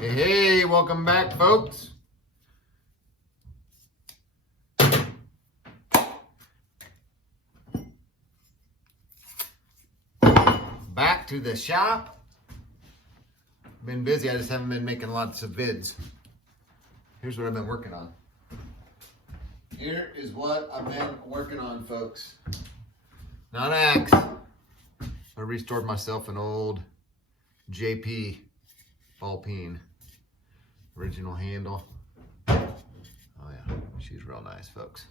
Hey, welcome back, folks. Back to the shop. Been busy, I just haven't been making lots of vids. Here's what I've been working on. Here is what I've been working on, folks. Not an axe. I restored myself an old JP ball peen. Original handle. Oh yeah, she's real nice, folks.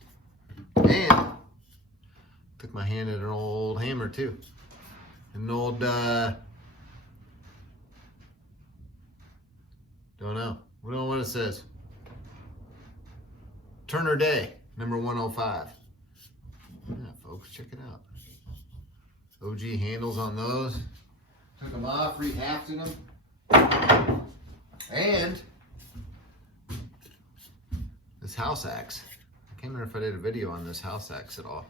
And took my hand at an old hammer too. An old, don't know what it says. Turner Day, number 105. Yeah, folks, check it out. OG handles on those. Took them off, rehafted them. And this house axe. I can't remember if I did a video on this house axe at all.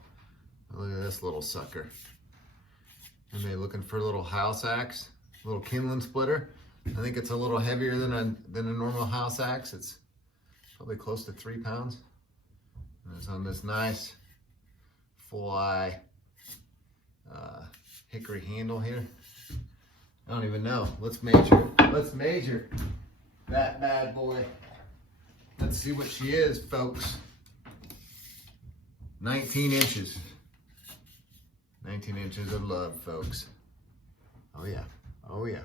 Look at this little sucker. Anybody looking for a little house axe? A little kindling splitter? I think it's a little heavier than a normal house axe. It's probably close to 3 pounds. And it's on this nice full eye hickory handle here. I don't even know. Let's measure. Let's measure that bad boy. Let's see what she is, folks. 19 inches. 19 inches of love, folks. Oh yeah. Oh yeah.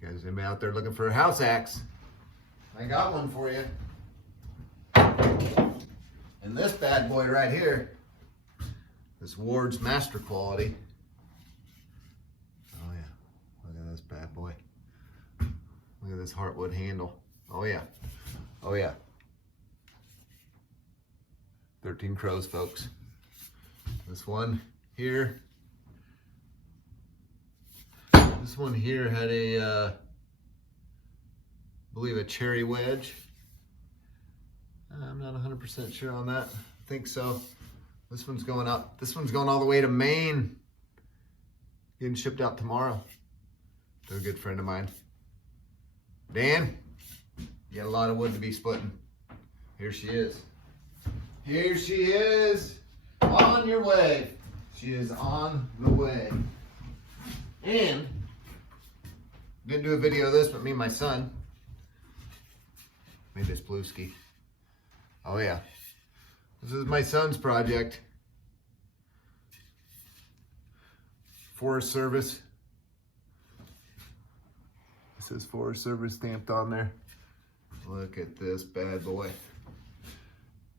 You guys, anybody out there looking for a house axe? I got one for you. And this bad boy right here, this Ward's Master Quality. Oh yeah. Look at this bad boy. Look at this heartwood handle. Oh yeah. Oh yeah. 13 crows, folks. This one here. This one here had a, I believe a cherry wedge. I'm not 100% sure on that. I think so. This one's going up. This one's going all the way to Maine. Getting shipped out tomorrow to a good friend of mine. Dan, you got a lot of wood to be splitting. Here she is. Here she is. On your way. She is on the way. And didn't do a video of this, but me and my son made this blue ski. Oh yeah. This is my son's project. Forest Service. It says Forest Service stamped on there. Look at this bad boy.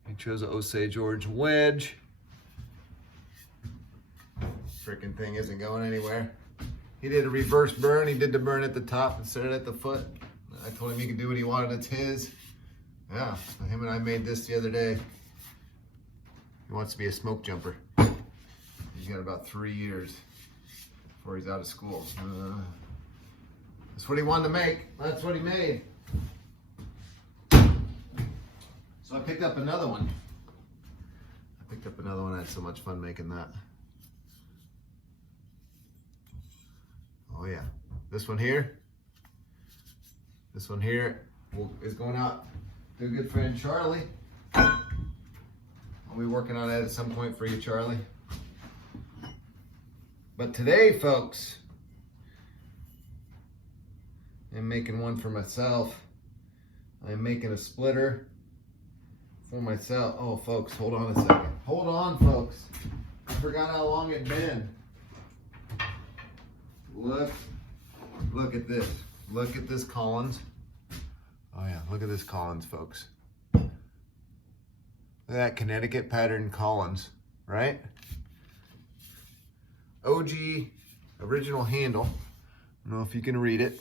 He chose an Osage Orange wedge. Freaking thing isn't going anywhere. He did a reverse burn. He did the burn at the top instead of at the foot. I told him he could do what he wanted. It's his. Yeah, him and I made this the other day. He wants to be a smoke jumper. He's got about 3 years before he's out of school. That's what he wanted to make. That's what he made. So I picked up another one. I had so much fun making that. Oh yeah. This one here is going out to a good friend, Charlie. I'll be working on that at some point for you, Charlie. But today, folks, I'm making one for myself. I'm making a splitter for myself. Oh, folks, hold on a second. Hold on, folks. I forgot how long it'd been. Look at this. Look at this Collins. Oh yeah, look at this Collins, folks. Look at that Connecticut pattern Collins, right? OG original handle. I don't know if you can read it.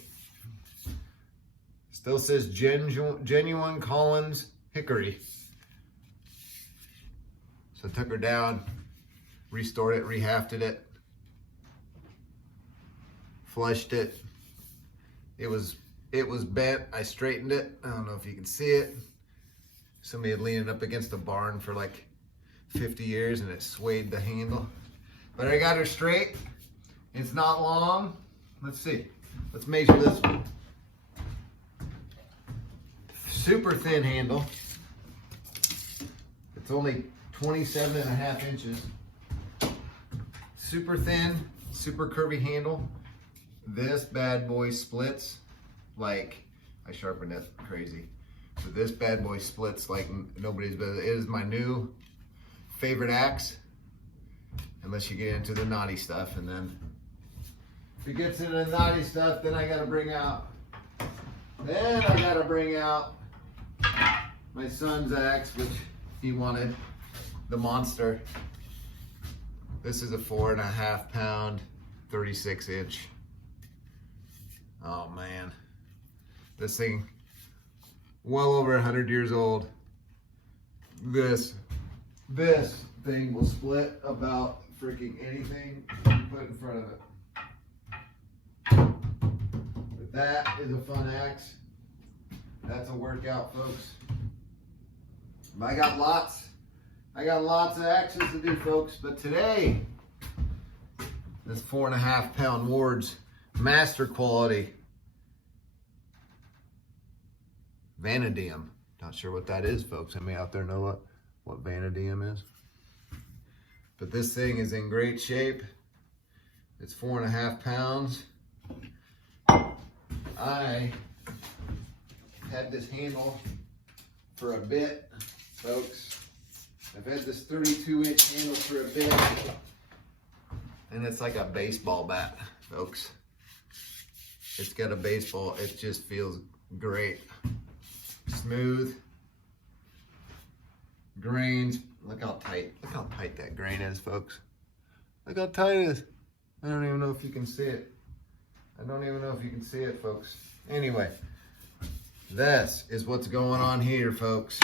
Still says genuine Collins hickory. So I took her down, restored it, rehafted it, flushed it. It was bent. I straightened it. I don't know if you can see it. Somebody had leaned it up against a barn for like 50 years and it swayed the handle. But I got her straight. It's not long. Let's see. Let's measure this one. Super thin handle. It's only 27.5 inches. Super thin, super curvy handle. This bad boy splits like, I sharpened it crazy. So this bad boy splits like nobody's business. It is my new favorite axe, unless you get into the naughty stuff. And then if it gets into the naughty stuff, then I gotta bring out my son's axe, which he wanted, the monster. This is a 4.5 pound, 36 inch. Oh man, this thing, well over 100 years old. This thing will split about freaking anything you put in front of it. But that is a fun axe. That's a workout, folks. I got lots of axes to do, folks, but today, this 4.5 pound Ward's master quality Vanadium. Not sure what that is, folks. Anybody out there know what Vanadium is? But this thing is in great shape. It's 4.5 pounds. I had this handle for a bit, folks. I've had this 32-inch handle for a bit, and it's like a baseball bat, folks. It's got a baseball, it just feels great. Smooth, grains, look how tight that grain is, folks. Look how tight it is. I don't even know if you can see it. Folks. Anyway, this is what's going on here, folks.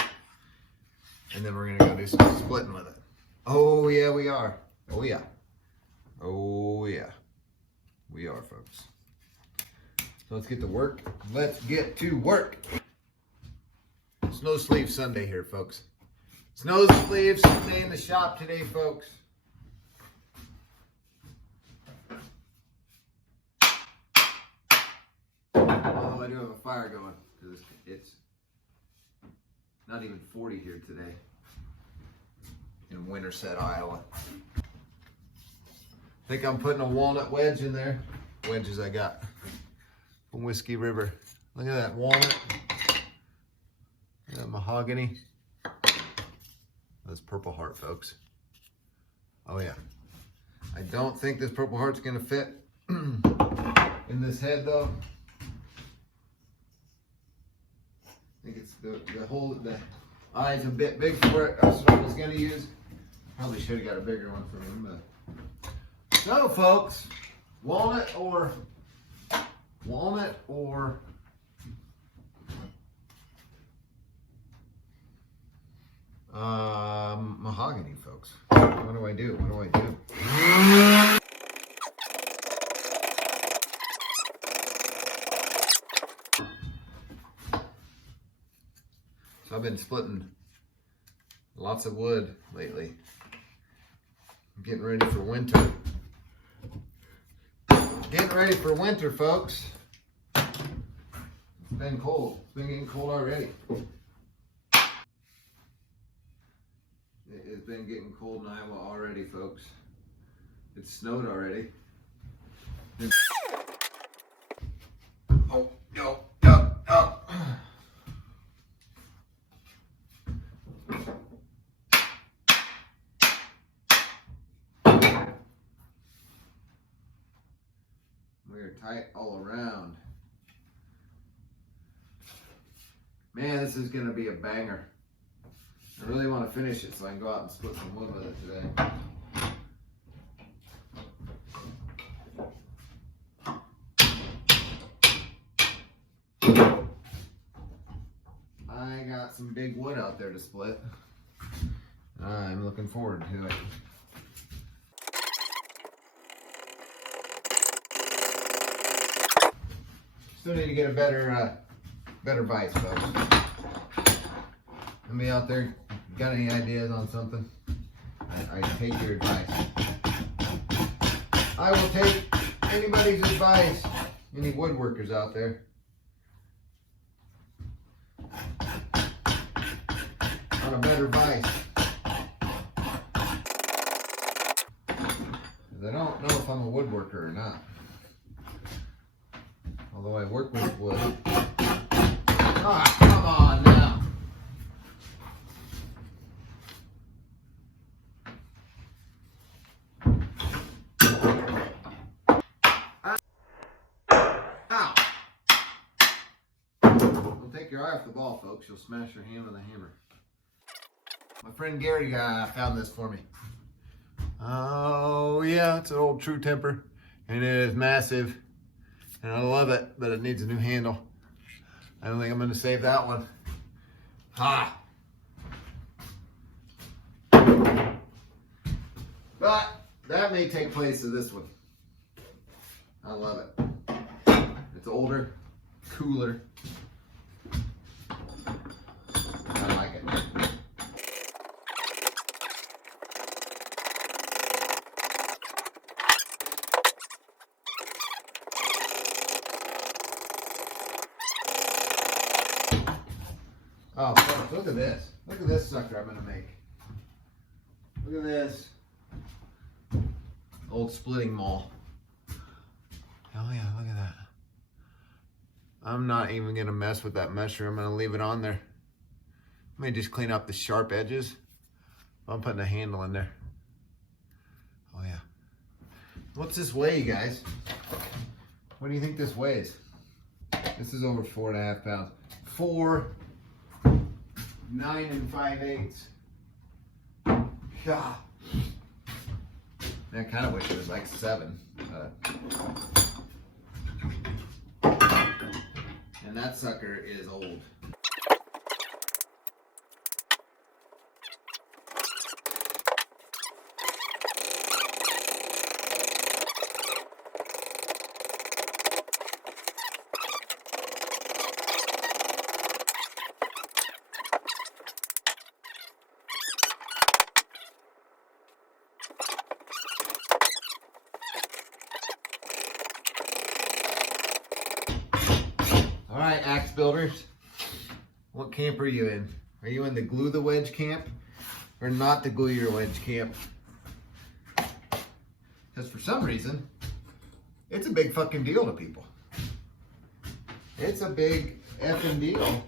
And then we're gonna go do some splitting with it. Oh yeah, we are. Oh yeah. Oh yeah. We are, folks. So let's get to work. Let's get to work. Snow sleeve Sunday here, folks. Snow sleeve Sunday in the shop today, folks. Although I do have a fire going, because it's not even 40 here today in Winterset, Iowa. I think I'm putting a walnut wedge in there. Wedges I got from Whiskey River. Look at that walnut. Look at that mahogany. That's Purple Heart, folks. Oh yeah. I don't think this Purple Heart's gonna fit in this head though. I think it's the eye's a bit big for it. That's what I was gonna use. Probably should have got a bigger one for him, but. So folks, walnut or mahogany, folks. What do I do? So I've been splitting lots of wood lately. I'm getting ready for winter. Folks. It's been cold. It's been getting cold already. It's been getting cold in Iowa already, folks. It snowed already. Oh, no. We're tight all around. Man, this is going to be a banger. I really want to finish it so I can go out and split some wood with it today. I got some big wood out there to split. I'm looking forward to it. Still need to get a better vise, folks. Anybody out there got any ideas on something? I take your advice. I will take anybody's advice, any woodworkers out there, on a better vise. Because I don't know if I'm a woodworker or not. Although I work with wood. Ah, come on now. Ow. Don't take your eye off the ball, folks. You'll smash your hand with a hammer. My friend Gary found this for me. Oh yeah, it's an old True Temper, and it is massive, and I love it, but it needs a new handle. I don't think I'm gonna save that one. Ha! But that may take place of this one. I love it. It's older, cooler. I like it. Oh, folks, look at this. Look at this sucker I'm gonna make. Look at this. Old splitting maul. Oh yeah, look at that. I'm not even gonna mess with that mesher. I'm gonna leave it on there. I may just clean up the sharp edges. I'm putting a handle in there. Oh yeah. What's this weigh, you guys? What do you think this weighs? This is over 4.5 pounds. 4, 9 5/8. Yeah. I kind of wish it was like 7. And that sucker is old. All right, axe builders, what camp are you in? Are you in the glue the wedge camp or not the glue your wedge camp? Because for some reason, it's a big fucking deal to people. It's a big effing deal.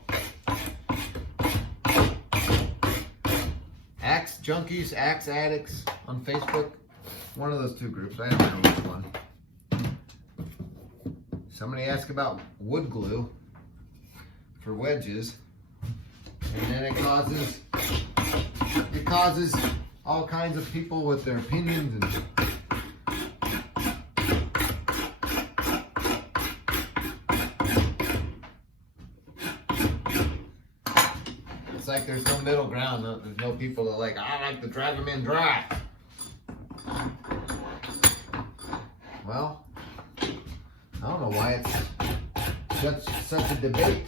Axe junkies, axe addicts on Facebook. One of those two groups, I don't know which one. Somebody asked about wood glue for wedges, and then it causes all kinds of people with their opinions and it's like there's no middle ground. There's no people that like, I like to drive them in dry. Well, I don't know why it's such a debate.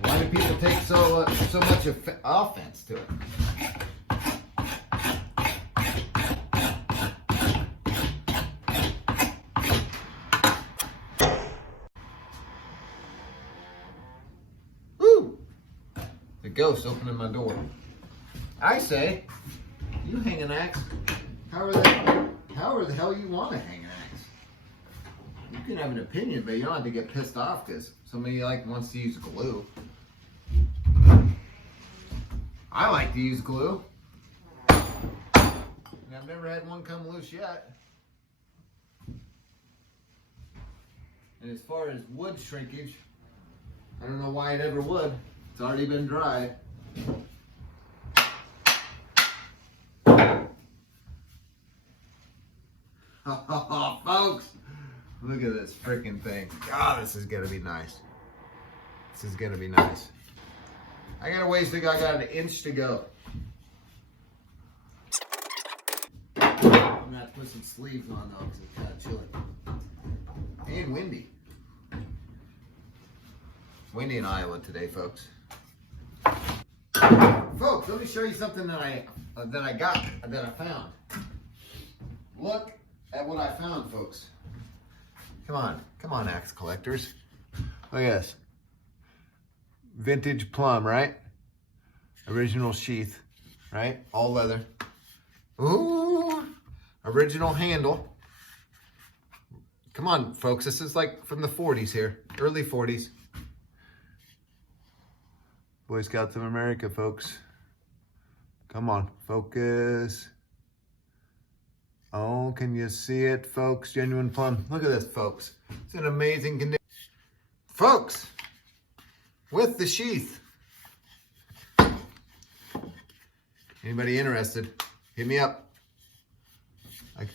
Why do people take so much offense to it? Woo! The ghost opening my door. I say, you hang an axe however the hell you want to hang an axe. You can have an opinion, but you don't have to get pissed off because somebody wants to use glue. I like to use glue. And I've never had one come loose yet. And as far as wood shrinkage, I don't know why it ever would. It's already been dried. Oh, folks, look at this freaking thing. God, this is gonna be nice. This is gonna be nice. I got a ways to go. I got an inch to go. I'm gonna have to put some sleeves on though, because it's kind of chilly and windy. Windy in Iowa today, folks. Folks, let me show you something that I found. Look at what I found, folks. Come on, axe collectors. Look at this. Vintage plum, right? Original sheath, right? All leather. Ooh, original handle. Come on, folks. This is like from the 40s here, early 40s. Boy Scouts of America, folks. Come on, focus. Oh, can you see it, folks? Genuine plum. Look at this, folks. It's an amazing condition. Folks, with the sheath. Anybody interested? Hit me up.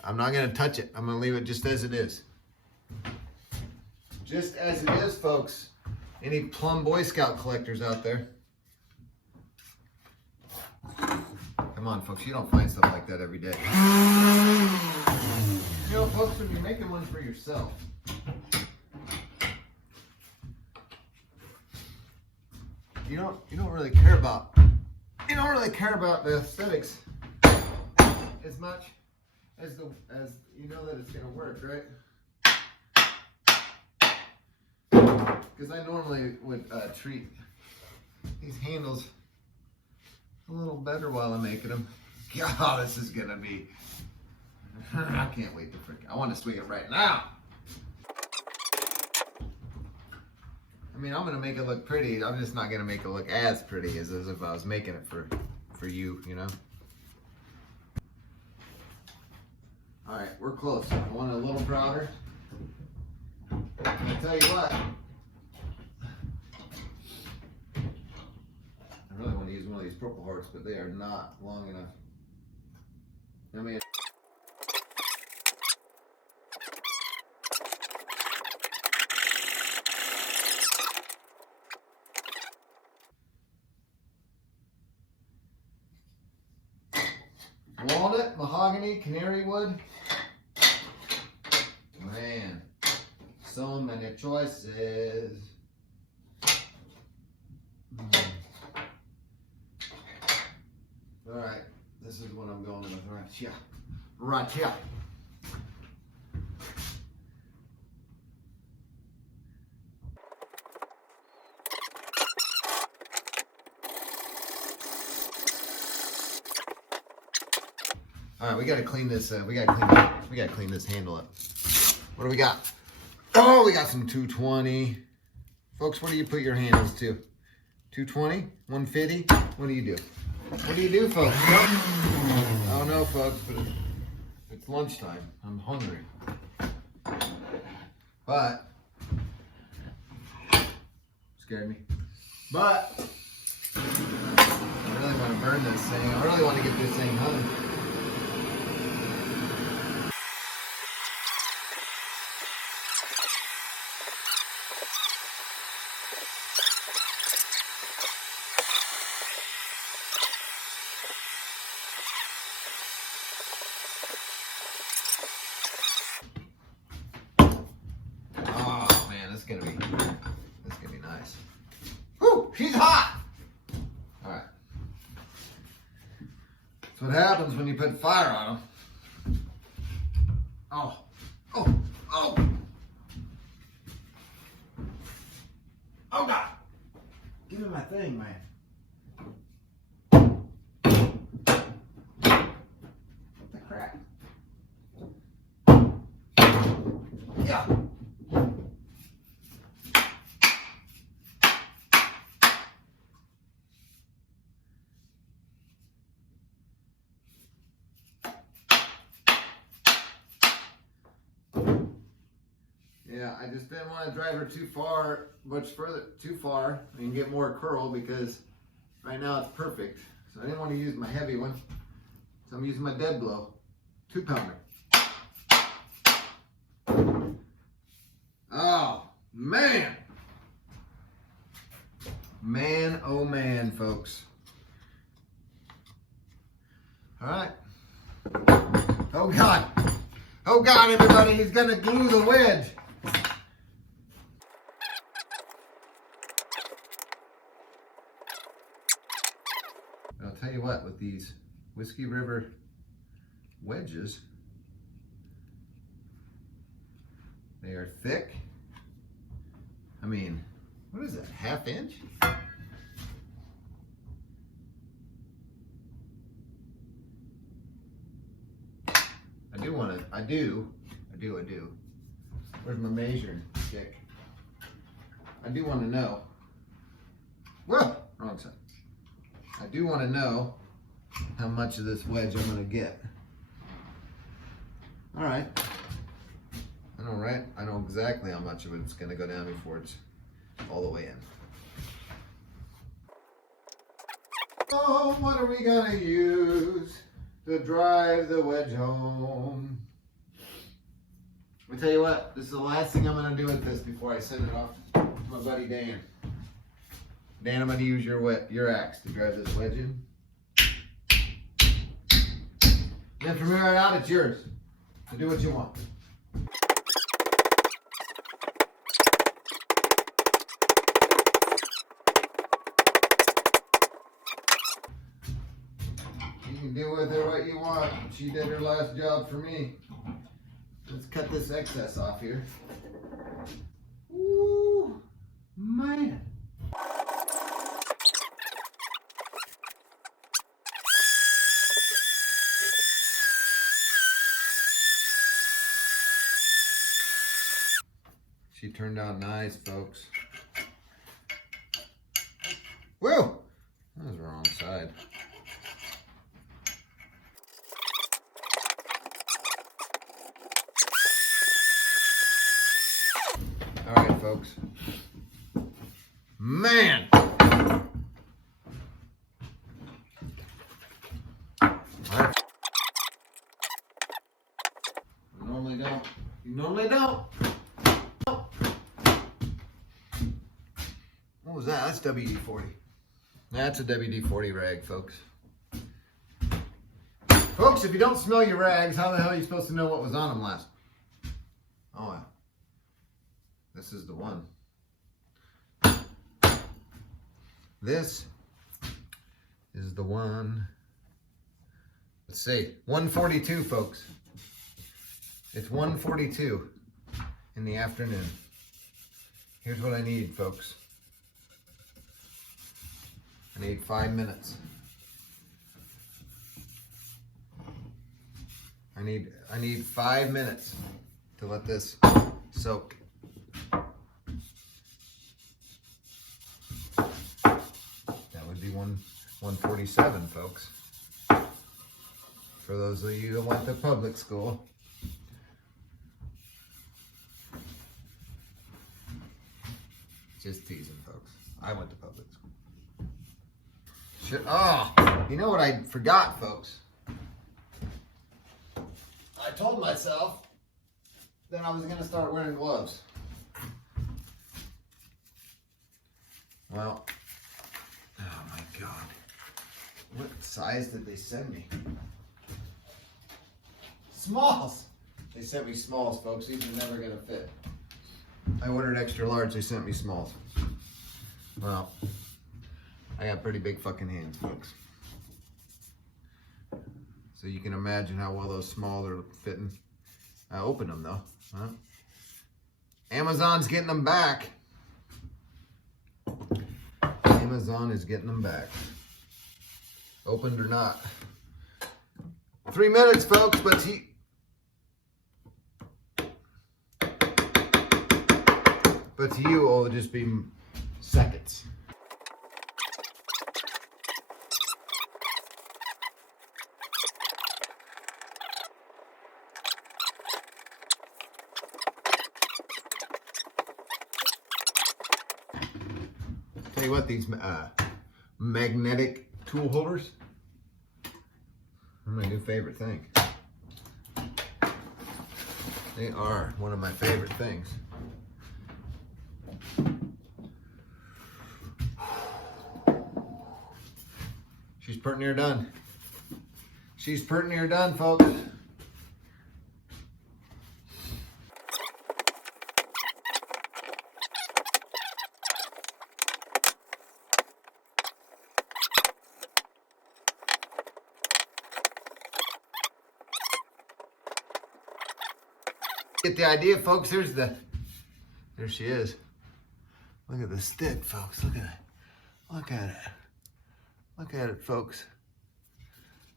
I'm not gonna touch it. I'm gonna leave it just as it is. Just as it is, folks. Any plum Boy Scout collectors out there? Come on, folks. You don't find stuff like that every day. You know, folks, when you're making one for yourself, you don't really care about the aesthetics as much as you know that it's gonna work, right? Because I normally would treat these handles a little better while I'm making them. God, this is gonna be. I can't wait to I want to swing it right now. I mean, I'm gonna make it look pretty. I'm just not gonna make it look as pretty as if I was making it for you, you know. All right, we're close. I want it a little broader. I'll tell you what. I really want to use one of these Purple Hearts, but they are not long enough. I mean. Walnut, mahogany, canary wood. Man, so many choices. All right, this is what I'm going with right here. Right here. All right, we gotta clean this. We gotta clean this handle up. What do we got? Oh, we got some 220. Folks, what do you put your handles to? 220, 150. What do you do? What do you do, folks? I don't know, folks, but it's lunchtime. I'm hungry. But scared me. But I really want to burn this thing. I really want to get this thing hung. This is gonna be nice. Whew, she's hot. All right. That's what happens when you put fire on them. Oh. Oh God. Give me my thing, man. What the crap? Yeah. Yeah, I just didn't want to drive her too far and get more curl because right now it's perfect. So I didn't want to use my heavy one. So I'm using my dead blow, 2-pounder. Oh, man. Man, oh man, folks. All right. Oh God, everybody, he's gonna glue the wedge. with these Whiskey River wedges. They are thick. I mean, what is that, ½ inch? I do. Where's my measuring stick? I do want to know. Whoa, wrong side. I do want to know how much of this wedge I'm going to get. All right. I know, right? I know exactly how much of it's going to go down before it's all the way in. Oh, what are we going to use to drive the wedge home? Let me tell you what, this is the last thing I'm going to do with this before I send it off to my buddy Dan. Dan, I'm going to use your axe to drive this wedge in. Then from here on out, it's yours. So do what you want. You can do with her what you want. She did her last job for me. Let's cut this excess off here. Ooh, man. She turned out nice, folks. Whoa! That was the wrong side. All right, folks. Man! You normally don't. What was that? That's WD-40. That's a WD-40 rag, folks. Folks, if you don't smell your rags, how the hell are you supposed to know what was on them last? Oh, yeah. This is the one. This is the one. Let's see, 1:42, folks. It's 1:42 in the afternoon. Here's what I need, folks. I need 5 minutes. I need 5 minutes to let this soak. That would be 147, folks. For those of you who went to public school. Just teasing, folks. I went to public school. Shit. Oh, you know what I forgot, folks? I told myself that I was going to start wearing gloves. Well, oh my God. What size did they send me? Smalls. They sent me smalls, folks. These are never going to fit. I ordered extra large. They sent me smalls. Well, I got pretty big fucking hands, folks. So you can imagine how well those smalls are fitting. I opened them though. Huh? Amazon's getting them back. Amazon is getting them back. Opened or not. 3 minutes, folks, but to you, it'll just be seconds. Tell you what, these magnetic tool holders are my new favorite thing. They are one of my favorite things. She's pretty near done. She's pretty near done, folks. Get the idea, folks. There she is. Look at the stick, folks. Look at it. Look at it. Look at it, folks.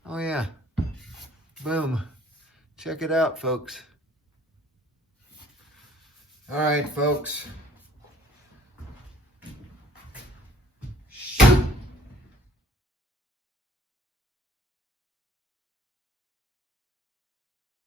Oh yeah. Boom. Check it out, folks. All right, folks.